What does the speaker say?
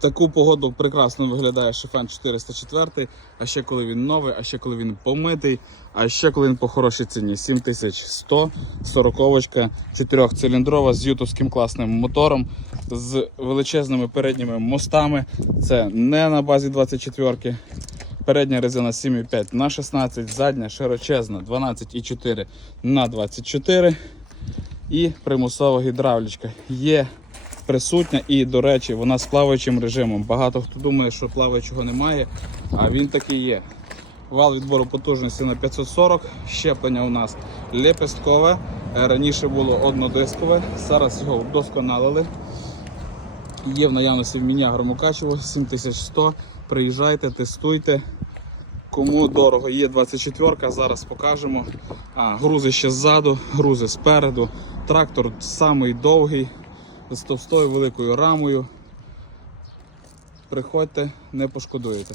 Таку погоду прекрасно виглядає шифен 404, а ще коли він новий, а ще коли він помитий, а ще коли він по хорошій ціні. 7100, 40 чотирьохциліндрова з ютовським класним мотором, з величезними передніми мостами. Це не на базі 24-ки. Передня резина 7,5 на 16, задня широчезна 12,4 на 24 і примусова гідравлічка є присутня і, до речі, вона з плаваючим режимом. Багато хто думає, що плаваючого немає, а він такий є. Вал відбору потужності на 540, щеплення у нас лепесткове, Е, раніше було однодискове, зараз його вдосконалили. Є в наявності в міня Громокачево 7100. Приїжджайте, тестуйте. Кому дорого, є 24 зараз покажемо. А, грузи ще ззаду, грузи спереду. Трактор самий довгий, з товстою великою рамою. Приходьте, не пошкодуєте.